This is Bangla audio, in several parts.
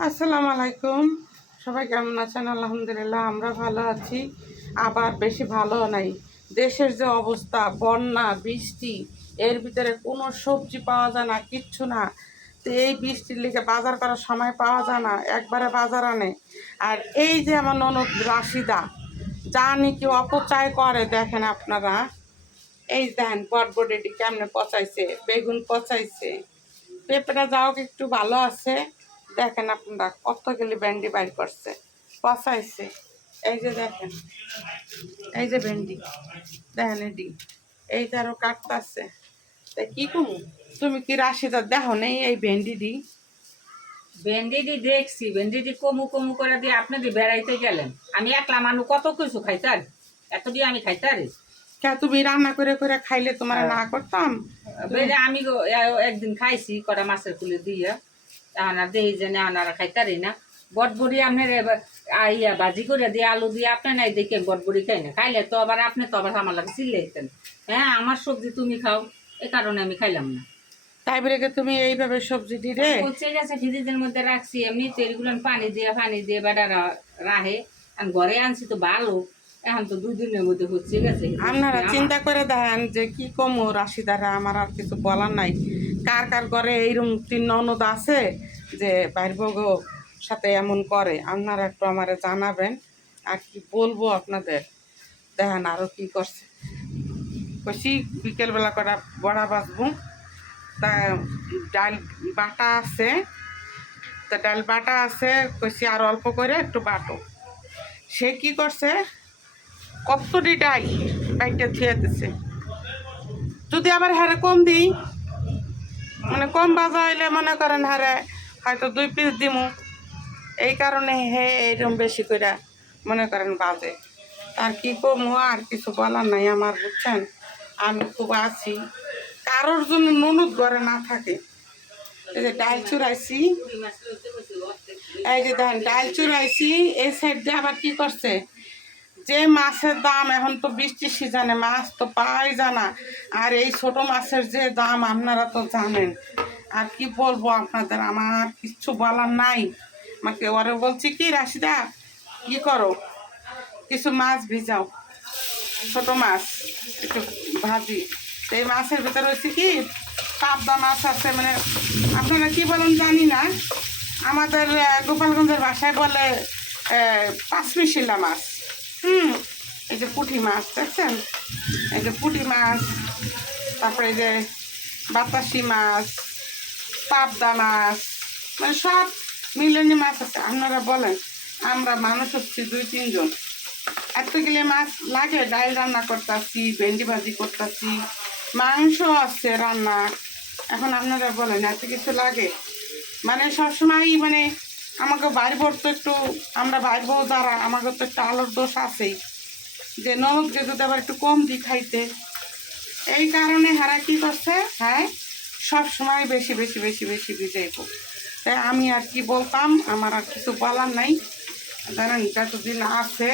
আসসালামু আলাইকুম। সবাই কেমন আছেন? আলহামদুলিল্লাহ আমরা ভালো আছি, আবার বেশি ভালো নাই। দেশের যে অবস্থা, বন্যা বৃষ্টি, এর ভিতরে কোনো সবজি পাওয়া যায় না, কিচ্ছু না। তো এই বৃষ্টির লিগে বাজার করার সময় পাওয়া যায় না, একবারে বাজার আনে। আর এই যে আমার ননদ রাশিদা, যা নাকি অপচয় করে দেখেন আপনারা। এই দেখেন বটবটি কেমনে পচাইছে, বেগুন পচাইছে, পেঁপেটা যাও একটু ভালো আছে। দেখেন আপনারা কতগুলি ভেন্ডি বাইর করছে, পচাইছে। এই যে দেখেন, এই যে ভেন্ডি দেখেন, এডি এই যে আরো কাটতেছে। তাই কি কমু, তুমি কি রাশিদা দেখো নেই এই ভেন্ডিটি? ভেন্ডিটি দেখছি, ভেন্ডিটি কমু কমু করে দিয়ে আপনি দিয়ে বেড়াইতে গেলেন। আমি একলা মানুষ কত কিছু খাইতার, এত দিয়ে আমি খাইতারি। কে তুমি রান্না করে করে খাইলে তোমার না করতাম? বেড়ে আমি একদিন খাইছি কটা মাছের কুলে দিয়ে, এখন আর দেই যে না আর খাইতারি না। বটবড়ি আপনার ইয়া ভাজি করে দিয়ে আলু দিয়ে আপনি নাই দেখে বটবড়ি খাই না, খাইলে তো আবার আপনি তো আবার আমার লাগে চিল্লাইতেন, হ্যাঁ আমার সবজি তুমি খাও, এ কারণে আমি খাইলাম না। তাই বলে কি তুমি এইভাবে সবজি দিলে? হচ্ছে গেছে ফ্রিজের মধ্যে রাখছি, এমনি তেলগুলো পানি দিয়ে বেটা রাহে। আর ঘরে আনছি তো ভালো, এখন তো 2 দিনের মধ্যে হচ্ছে গেছে। আপনারা চিন্তা করে দেখেন যে কি কমু রাশিদারা, আমার আর কিছু বলার নাই। কার কার ঘরে এইরকম 3 ননদ আছে যে বাইর বগো সাথে এমন করে, আপনারা একটু আমারে জানাবেন। আর কি বলবো আপনাদের, দেখেন আরো কি করছে। কষি বিকেলবেলা কটা বড়া বাজবো, তা ডাল বাটা আছে, তা ডাল বাটা আছে, কষি আর অল্প করে একটু বাটো। সে কি করছে, কতটি ডাই বাইটে থুয়ে দিছে। যদি আবার হারে কম দিই, মানে কম বাজা হইলে মনে করেন হারে হয়তো 2 পিস দিমু, এই কারণে হে এইরকম বেশি করে মনে করেন বাজে। আর কি কমু, আর কিছু বলার নাই আমার, বুঝছেন? আমি খুব আছি, কারোর জন্য ননদ ঘরে না থাকে। এই যে ডাল চুরাইছি, এই যে দেখেন ডাল চুরাইছি। এই সাইড দিয়ে আবার কি করছে, যে মাছের দাম, এখন তো বৃষ্টির সিজনে মাছ তো পাওয়াই যায় না। আর এই ছোট মাছের যে দাম আপনারা তো জানেন। আর কি বলবো আপনাদের, আমার কিচ্ছু বলার নাই। আমাকে ওরে বলছি কি, রাশিদা কি করো, কিছু মাছ ভিজাও, ছোট মাছ একটু ভাজি। তো এই মাছের ভিতরে হচ্ছে কি, পাবদা মাছ আছে, মানে আপনারা কি বলেন জানি না, আমাদের গোপালগঞ্জের ভাষায় বলে পাঁচমিশিলা মাছ। এই যে পুঁটি মাছ দেখছেন, এই যে পুঁটি মাছ, তারপরে এই যে বাতাসি মাছ, পাবদা মাছ, মানে সব মিলনি মাছ আছে। আপনারা বলেন, আমরা মানুষ হচ্ছি 2-3 জন, এতগুলো মাছ লাগে। ডাল রান্না করতেছি, ভেন্ডি ভাজি করতেছি, মাংস আছে রান্না। এখন আপনারা বলেন এত কিছু লাগে? মানে সবসময় মানে আমাকে বাইর তো একটু, আমরা বাইর বউ যারা, আমাকে তো একটু আলোর দোষ আছেই, যে ননদকে যদি আবার একটু কম দিই খাইতে। এই কারণে হারা কি করছে, হ্যাঁ সব সময় বেশি বেশি বেশি বেশি ভিজাইব। তাই আমি আর কি বলতাম, আমার আর কিছু বলার নাই। জানেন যতদিন আছে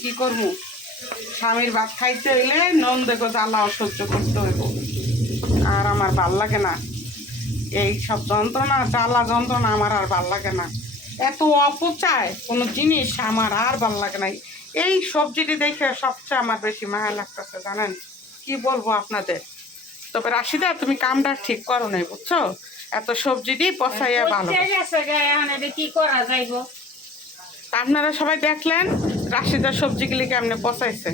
কি করবো, স্বামীর ভাত খাইতে হইলে ননদেকে জ্বালা অসহ্য করতে হইব। আর আমার ভাল লাগে না এই সব যন্ত্রণা, জ্বালা যন্ত্রণা আমার আর ভাল লাগে না। এত অপচয় কোনো জিনিস আমার আর ভাল লাগে না। এই সবজিটি দেখে সবচেয়ে আমার বেশি মায়া লাগতেছে, জানেন কি বলবো আপনাদের। তবে রাশিদা তুমি কামটা ঠিক করো নাই, বুঝছো? এত সবজিটি পচাইয়া ভালো। কি করা যাইব? আপনারা সবাই দেখলেন রাশিদার সবজিগুলি কেমনে পচাইছে।